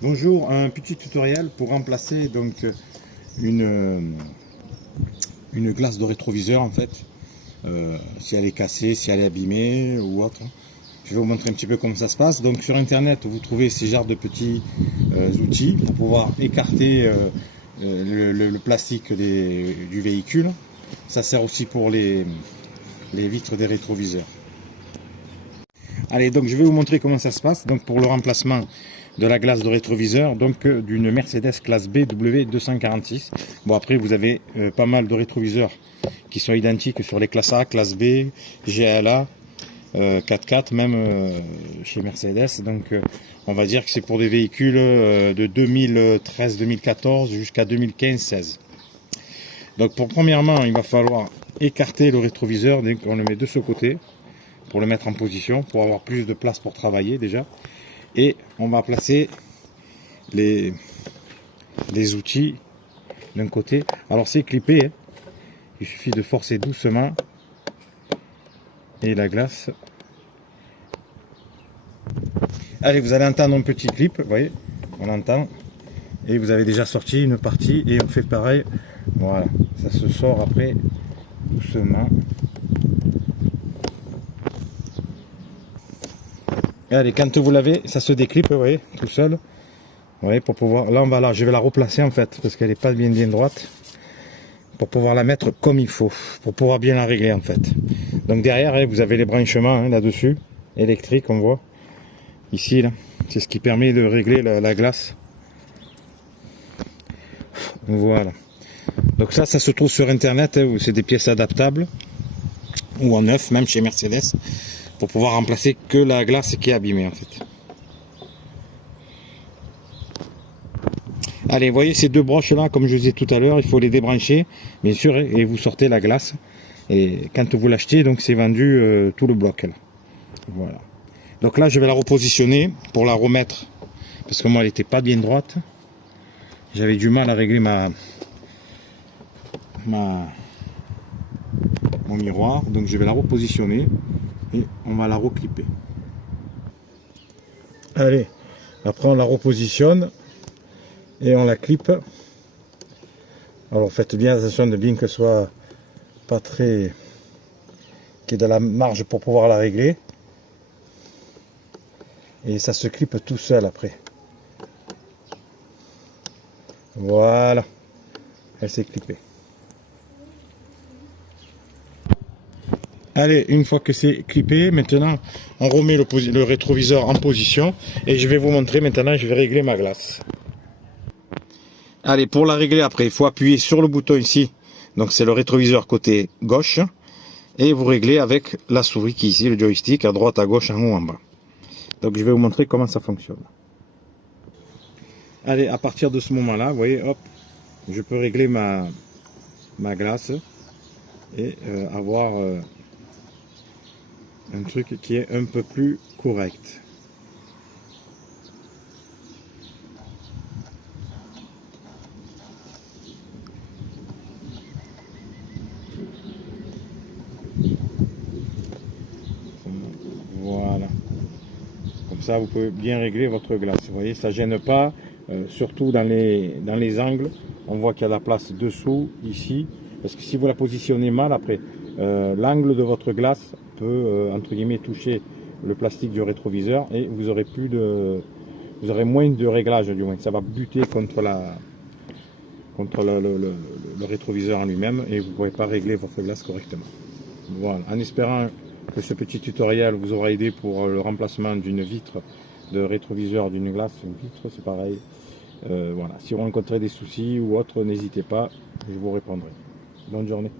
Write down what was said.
Bonjour, un petit tutoriel pour remplacer donc une, une glace de rétroviseur en fait. Si elle est cassée, si elle est abîmée ou autre. Je vais vous montrer un petit peu comment ça se passe. Donc sur internet vous trouvez ces genres de petits outils pour pouvoir écarter le plastique du véhicule. Ça sert aussi pour les vitres des rétroviseurs. Allez, donc je vais vous montrer comment ça se passe. Donc pour le remplacement de la glace de rétroviseur, donc d'une Mercedes classe B W246. Bon, après vous avez pas mal de rétroviseurs qui sont identiques sur les classes A, classe B, GLA, 4x4 même chez Mercedes. Donc on va dire que c'est pour des véhicules de 2013-2014 jusqu'à 2015-16. Donc pour premièrement, il va falloir écarter le rétroviseur, donc on le met de ce côté pour le mettre en position, pour avoir plus de place pour travailler déjà. Et on va placer les outils d'un côté. Alors c'est clippé, hein. Il suffit de forcer doucement et la glace. Allez, vous allez entendre un petit clip, vous voyez, on entend. Et vous avez déjà sorti une partie et on fait pareil. Voilà, ça se sort après doucement. Allez, quand vous l'avez, ça se déclipe, vous voyez, tout seul. Vous voyez, pour pouvoir, là, je vais la replacer en fait, parce qu'elle n'est pas bien droite. Pour pouvoir la mettre comme il faut, pour pouvoir bien la régler en fait. Donc derrière, vous avez les branchements là-dessus, électriques, on voit. Ici, là, c'est ce qui permet de régler la glace. Voilà. Donc ça se trouve sur internet, c'est des pièces adaptables, ou en neuf, même chez Mercedes, pour pouvoir remplacer que la glace qui est abîmée en fait. Allez, voyez ces deux broches là, comme je vous ai dit tout à l'heure, il faut les débrancher, bien sûr, et vous sortez la glace. Et quand vous l'achetez, donc c'est vendu tout le bloc là. Voilà. Donc là, je vais la repositionner pour la remettre, parce que moi, elle n'était pas bien droite. J'avais du mal à régler mon miroir, donc je vais la repositionner et on va la reclipper. Allez, après on la repositionne et on la clippe. Alors faites bien attention de bien qu'elle soit pas très, qu'il y ait de la marge pour pouvoir la régler. Et ça se clippe tout seul après. Voilà, elle s'est clippée. Allez, une fois que c'est clippé, maintenant on remet le rétroviseur en position et je vais vous montrer maintenant, je vais régler ma glace. Allez, pour la régler après, il faut appuyer sur le bouton ici, donc c'est le rétroviseur côté gauche, et vous réglez avec la souris qui est ici, le joystick, à droite, à gauche, en haut, en bas. Donc je vais vous montrer comment ça fonctionne. Allez, à partir de ce moment-là, vous voyez, hop, je peux régler ma glace et avoir un truc qui est un peu plus correct. Voilà. Comme ça, vous pouvez bien régler votre glace. Vous voyez, ça ne gêne pas, surtout dans les angles. On voit qu'il y a la place dessous, ici. Parce que si vous la positionnez mal, après, l'angle de votre glace peut, entre guillemets, toucher le plastique du rétroviseur et vous aurez moins de réglage, du moins. Ça va buter contre le rétroviseur en lui-même et vous ne pourrez pas régler votre glace correctement. Voilà, en espérant que ce petit tutoriel vous aura aidé pour le remplacement d'une vitre de rétroviseur d'une glace, une vitre c'est pareil. Voilà. Si vous rencontrez des soucis ou autre, n'hésitez pas, je vous répondrai. Bonne journée.